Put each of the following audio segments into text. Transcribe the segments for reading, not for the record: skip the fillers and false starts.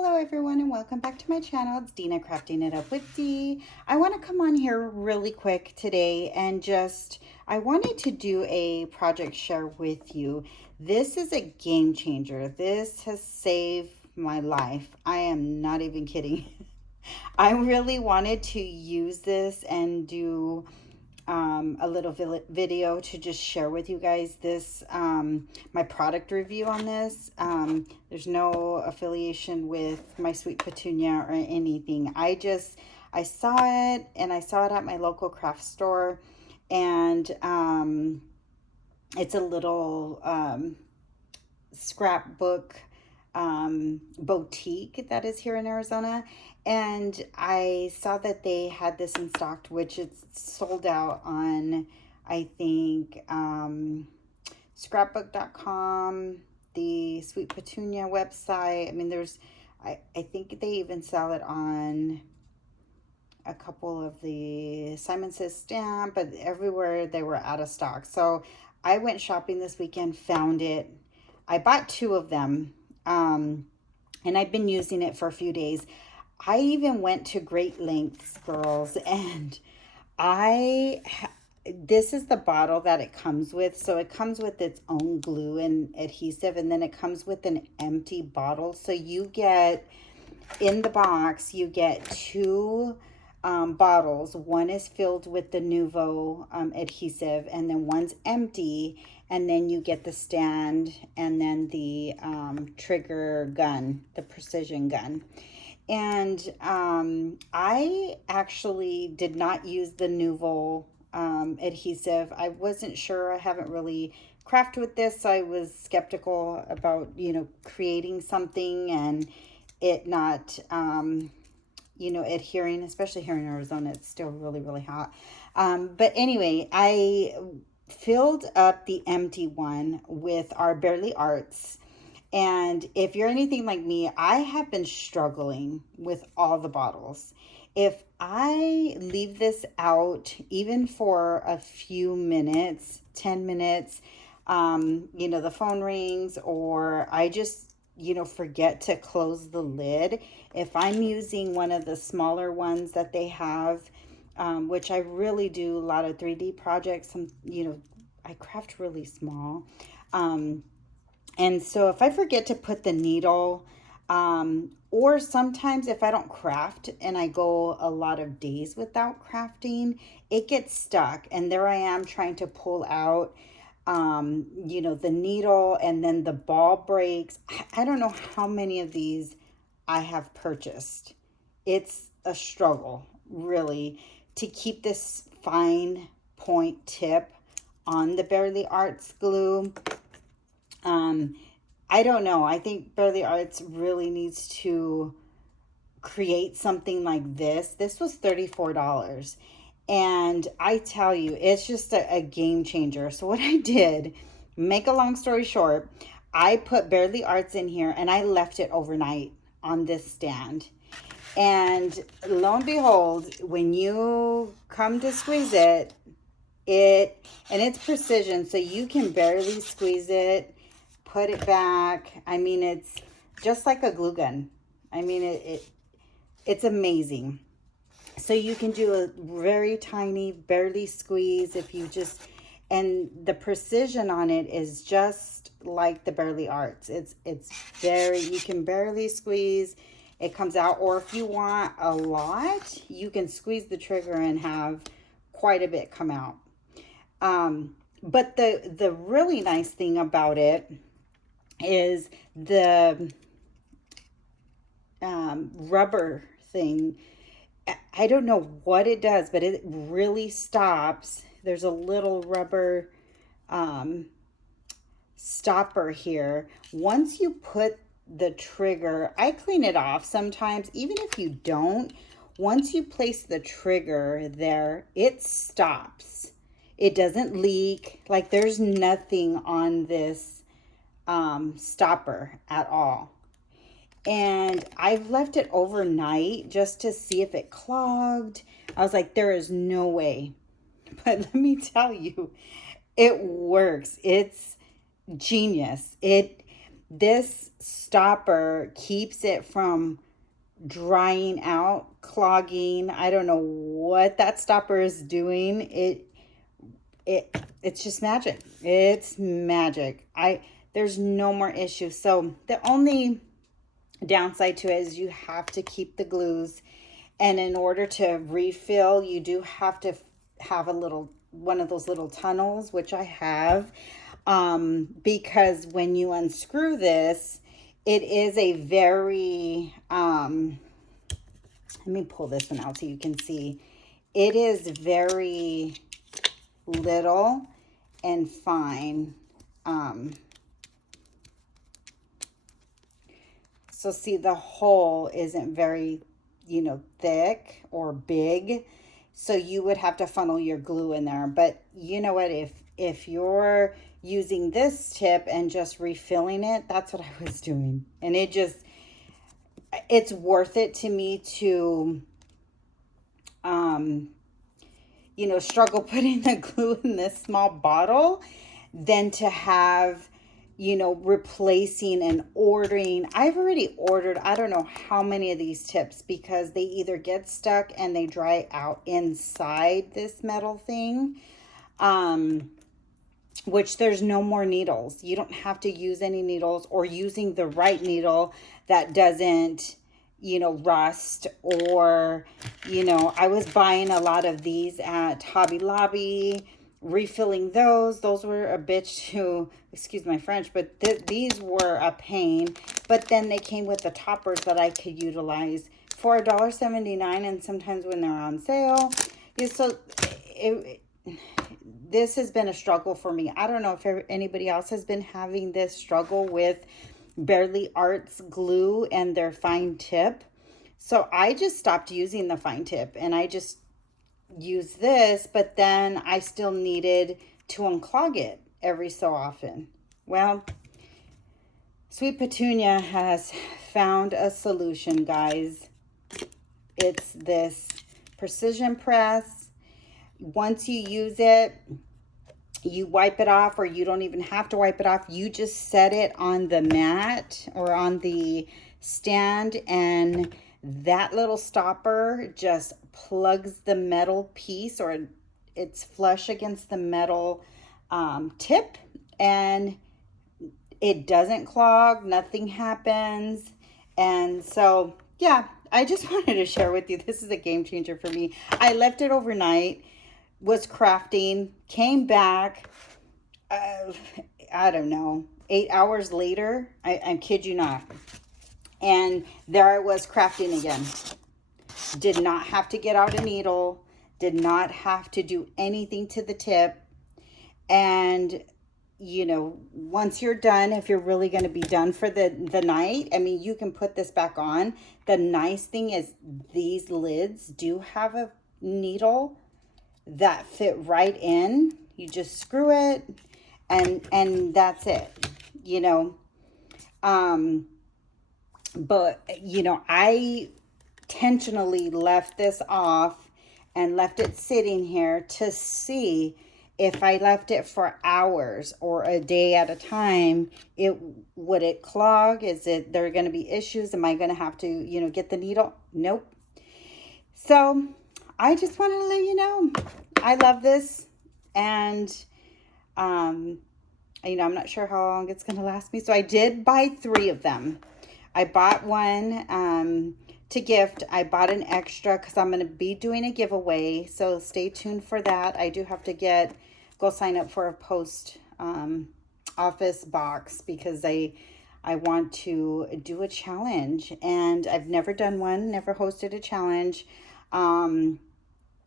Hello everyone and welcome back to my channel. It's Dina Crafting It Up with Dee. I want to come on here really quick today and I wanted to do a project share with you. This is a game changer. This has saved my life. I am not even kidding. I really wanted to use this and do a little video to just share with you guys this my product review on this. There's no affiliation with my sweet petunia or anything. I saw it, and I saw it at my local craft store, and it's a little scrapbook boutique that is here in Arizona, and I saw that they had this in stock, which it's sold out on, I think, scrapbook.com, the Sweet Petunia website. I mean, I think they even sell it on a couple of the Simon Says Stamp, but everywhere they were out of stock. So I went shopping this weekend, found it. I bought two of them, and I've been using it for a few days. I even went to great lengths, girls, and this is the bottle that it comes with. So it comes with its own glue and adhesive, and then it comes with an empty bottle. So you get, in the box, you get two bottles. One is filled with the Nuvo adhesive, and then one's empty. And then you get the stand, and then the trigger gun, the precision gun. And I actually did not use the Nuvo adhesive. I wasn't sure. I haven't really crafted with this. I was skeptical about, creating something and it not, adhering, especially here in Arizona. It's still really, really hot. But anyway, I filled up the empty one with our Barely Arts. And if you're anything like me, I have been struggling with all the bottles. If I leave this out even for a few minutes, 10 minutes, the phone rings, or I just, forget to close the lid. If I'm using one of the smaller ones that they have, which I really do a lot of 3D projects, I craft really small. And so if I forget to put the needle, or sometimes if I don't craft and I go a lot of days without crafting, it gets stuck. And there I am trying to pull out, the needle, and then the ball breaks. I don't know how many of these I have purchased. It's a struggle, really, to keep this fine point tip on the Barely Arts glue. I don't know. I think Barely Arts really needs to create something like this. This was $34. And I tell you, it's just a game changer. So what I did, make a long story short, I put Barely Arts in here and I left it overnight on this stand. And lo and behold, when you come to squeeze it, and it's precision, so you can barely squeeze it, put it back. I mean, it's just like a glue gun. I mean, it's amazing. So you can do a very tiny, barely squeeze if you just, and the precision on it is just like the Barely Arts. It's very, you can barely squeeze, it comes out. Or if you want a lot, you can squeeze the trigger and have quite a bit come out. But the really nice thing about it is the rubber thing. I don't know what it does, but it really stops. There's a little rubber stopper here. Once you put the trigger, I clean it off sometimes, even if you don't. Once you place the trigger there, it stops. It doesn't leak. Like, there's nothing on this stopper at all. And I've left it overnight just to see if it clogged. I was like, there is no way. But let me tell you, it works. It's genius. this stopper keeps it from drying out, clogging. I don't know what that stopper is doing. It's just magic. It's magic. There's no more issues. So the only downside to it is you have to keep the glues, and in order to refill, you do have to have a little one of those little tunnels, which I have, because when you unscrew this, it is a very let me pull this one out so you can see. It is very little and fine. So see, the hole isn't very, thick or big. So you would have to funnel your glue in there. But you know what? If you're using this tip and just refilling it, that's what I was doing. And it's worth it to me to, struggle putting the glue in this small bottle than to have, replacing and ordering. I've already ordered, I don't know how many of these tips, because they either get stuck and they dry out inside this metal thing, which there's no more needles. You don't have to use any needles, or using the right needle that doesn't, rust, or, I was buying a lot of these at Hobby Lobby, refilling those were a bitch to, excuse my French, but these were a pain. But then they came with the toppers that I could utilize for $1.79, and sometimes when they're on sale. So this has been a struggle for me. I don't know if anybody else has been having this struggle with Bearly Arts glue and their fine tip. So I just stopped using the fine tip, and I just use this, but then I still needed to unclog it every so often. Well, Sweet Petunia has found a solution, guys. It's this precision press. Once you use it, you wipe it off, or you don't even have to wipe it off. You just set it on the mat or on the stand, and that little stopper just plugs the metal piece, or it's flush against the metal tip, and it doesn't clog. Nothing happens. And so, yeah, I just wanted to share with you. This is a game changer for me. I left it overnight, was crafting, came back, I don't know, 8 hours later. I kid you not. And there I was crafting again. Did not have to get out a needle. Did not have to do anything to the tip. And, once you're done, if you're really going to be done for the night, I mean, you can put this back on. The nice thing is these lids do have a needle that fit right in. You just screw it, and that's it, but I intentionally left this off and left it sitting here to see if I left it for hours or a day at a time, would it clog? There going to be issues? Am I going to have to, get the needle? Nope. So I just wanted to let you know, I love this. And, I'm not sure how long it's going to last me. So I did buy 3 of them. I bought one to gift. I bought an extra because I'm going to be doing a giveaway. So stay tuned for that. I do have to go sign up for a post office box, because I want to do a challenge. And I've never done one, never hosted a challenge. And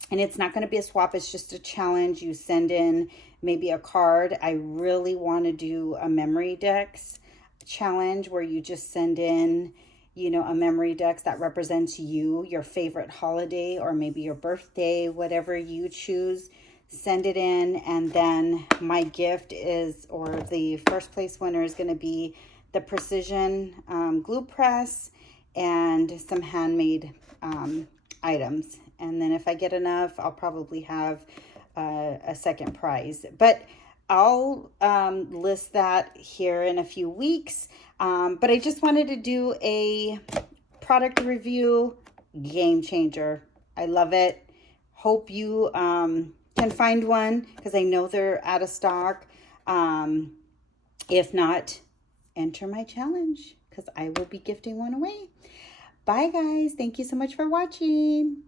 it's not going to be a swap. It's just a challenge. You send in maybe a card. I really want to do a memory decks challenge where you just send in, a memory deck that represents your favorite holiday, or maybe your birthday, whatever you choose. Send it in, and then my gift is, or the first place winner is going to be the Precision Glue Press and some handmade items. And then if I get enough, I'll probably have a second prize. But I'll list that here in a few weeks. But I just wanted to do a product review. Game changer. I love it. Hope you can find one because I know they're out of stock. If not, enter my challenge because I will be gifting one away. Bye, guys. Thank you so much for watching.